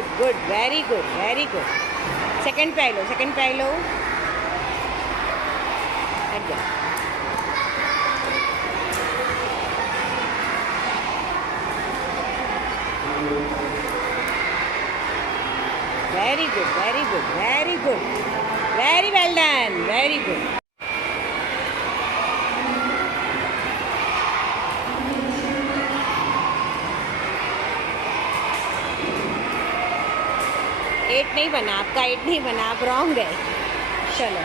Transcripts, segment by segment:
Good good, very good very good. Second पे लो, second पे लो। हट जा। Very good very good very good, very well done, very good. Eight नहीं बना आपका, एट नहीं बना, आप रॉन्ग है। चलो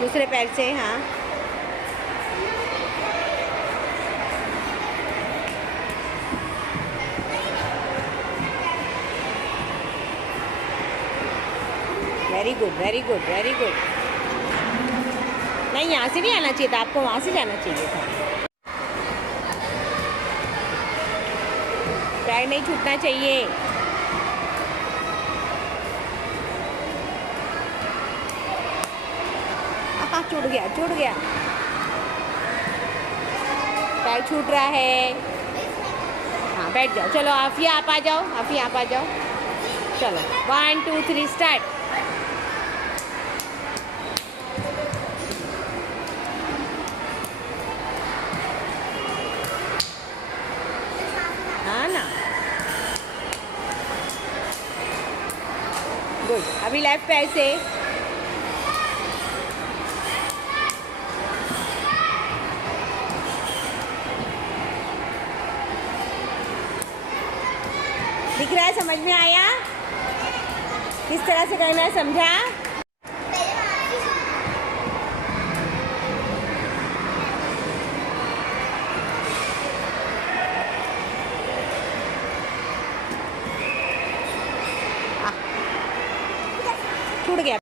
दूसरे पैर से, हाँ very good very good very good. नहीं, यहाँ से नहीं आना चाहिए था आपको, वहाँ से जाना चाहिए था। पैर नहीं छूटना चाहिए। हाँ छूट गया, छूट गया। पैर छूट रहा है। हाँ बैठ जाओ। चलो आफिया आप आ जाओ, आफिया आप आ जाओ। चलो 1 2 3 स्टार्ट। हाँ ना, गुड। अभी लेफ्ट पैर से। दिख रहा है, समझ में आया किस तरह से करना है, समझा? छूट गया।